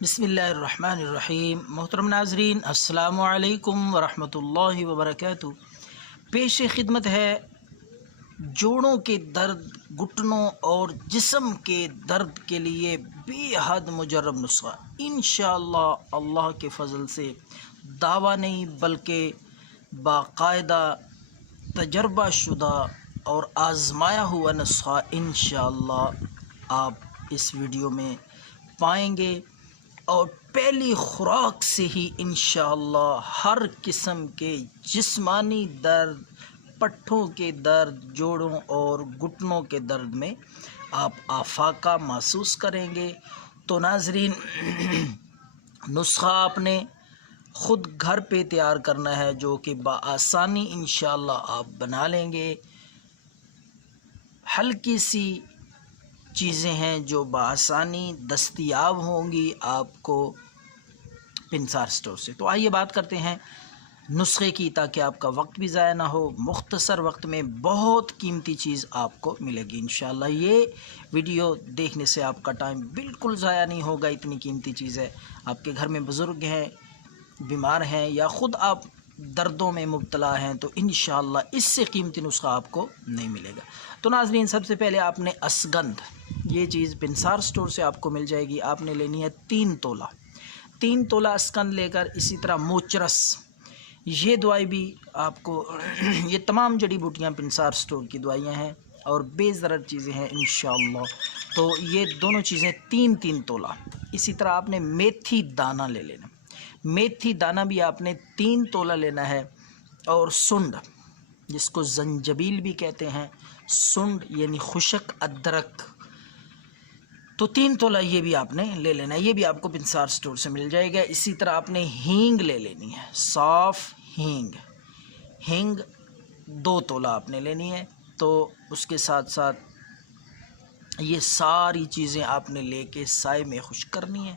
بسم اللہ الرحمن الرحیم۔ محترم ناظرین، السلام علیکم ورحمۃ اللہ وبرکاتہ۔ پیش خدمت ہے جوڑوں کے درد، گھٹنوں اور جسم کے درد کے لیے بے حد مجرب نسخہ۔ انشاءاللہ اللہ کے فضل سے دعویٰ نہیں بلکہ باقاعدہ تجربہ شدہ اور آزمایا ہوا نسخہ انشاءاللہ آپ اس ویڈیو میں پائیں گے، اور پہلی خوراک سے ہی انشاءاللہ ہر قسم کے جسمانی درد، پٹھوں کے درد، جوڑوں اور گھٹنوں کے درد میں آپ افاقہ محسوس کریں گے۔ تو ناظرین، نسخہ آپ نے خود گھر پہ تیار کرنا ہے، جو کہ بآسانی انشاءاللہ آپ بنا لیں گے۔ ہلکی سی چیزیں ہیں جو بآسانی دستیاب ہوں گی آپ کو پنسار اسٹور سے۔ تو آئیے بات کرتے ہیں نسخے کی، تاکہ آپ کا وقت بھی ضائع نہ ہو، مختصر وقت میں بہت قیمتی چیز آپ کو ملے گی انشاءاللہ۔ یہ ویڈیو دیکھنے سے آپ کا ٹائم بالکل ضائع نہیں ہوگا، اتنی قیمتی چیز ہے۔ آپ کے گھر میں بزرگ ہیں، بیمار ہیں، یا خود آپ دردوں میں مبتلا ہیں، تو انشاءاللہ اس سے قیمتی نسخہ آپ کو نہیں ملے گا۔ تو ناظرین، سب سے پہلے آپ نے اسگندھ، یہ چیز پنسار اسٹور سے آپ کو مل جائے گی۔ آپ نے لینی ہے 3 تولہ، 3 تولہ اسکند لے کر، اسی طرح موچرس، یہ دوائی بھی آپ کو یہ تمام جڑی بوٹیاں پنسار اسٹور کی دوائیاں ہیں اور بے ضرر چیزیں ہیں انشاءاللہ۔ تو یہ دونوں چیزیں 3 تولہ۔ اسی طرح آپ نے میتھی دانہ لے لینا، میتھی دانہ بھی آپ نے 3 تولہ لینا ہے، اور سنڈ، جس کو زنجبیل بھی کہتے ہیں، سنڈ یعنی خشک ادرک، تو 3 تولہ یہ بھی آپ نے لے لینا ہے، یہ بھی آپ کو پنسار اسٹور سے مل جائے گا۔ اسی طرح آپ نے ہینگ لے لینی ہے، صاف ہینگ، ہینگ 2 تولہ آپ نے لینی ہے۔ تو اس کے ساتھ ساتھ یہ ساری چیزیں آپ نے لے کے سائے میں خشک کرنی ہے،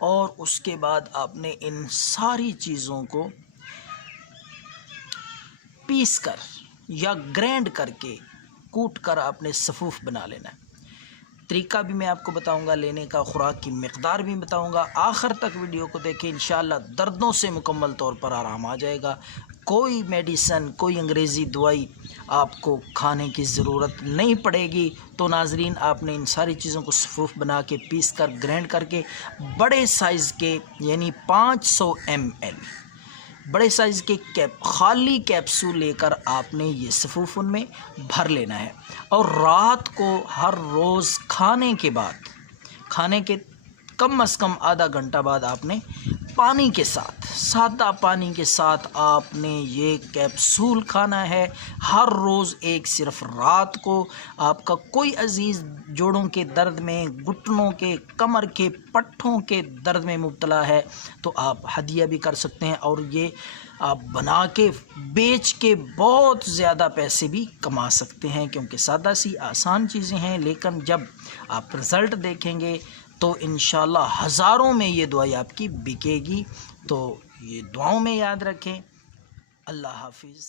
اور اس کے بعد آپ نے ان ساری چیزوں کو پیس کر یا گرینڈ کر کے، کوٹ کر آپ نے صفوف بنا لینا ہے۔ طریقہ بھی میں آپ کو بتاؤں گا لینے کا، خوراک کی مقدار بھی بتاؤں گا۔ آخر تک ویڈیو کو دیکھیں، انشاءاللہ دردوں سے مکمل طور پر آرام آ جائے گا۔ کوئی میڈیسن، کوئی انگریزی دوائی آپ کو کھانے کی ضرورت نہیں پڑے گی۔ تو ناظرین، آپ نے ان ساری چیزوں کو صفوف بنا کے، پیس کر، گرینڈ کر کے، بڑے سائز کے یعنی 500 ml بڑے سائز کے خالی کیپسول لے کر آپ نے یہ صفوف ان میں بھر لینا ہے، اور رات کو ہر روز کھانے کے بعد، کھانے کے کم از کم آدھا گھنٹہ بعد، آپ نے پانی کے ساتھ، سادہ پانی کے ساتھ آپ نے یہ کیپسول کھانا ہے ہر روز ایک۔ صرف رات کو آپ کا کوئی عزیز جوڑوں کے درد میں، گھٹنوں کے، کمر کے، پٹھوں کے درد میں مبتلا ہے، تو آپ ہدیہ بھی کر سکتے ہیں، اور یہ آپ بنا کے بیچ کے بہت زیادہ پیسے بھی کما سکتے ہیں، کیونکہ سادہ سی آسان چیزیں ہیں، لیکن جب آپ رزلٹ دیکھیں گے تو انشاءاللہ ہزاروں میں یہ دوائی آپ کی بکے گی۔ تو یہ دعاؤں میں یاد رکھیں۔ اللہ حافظ۔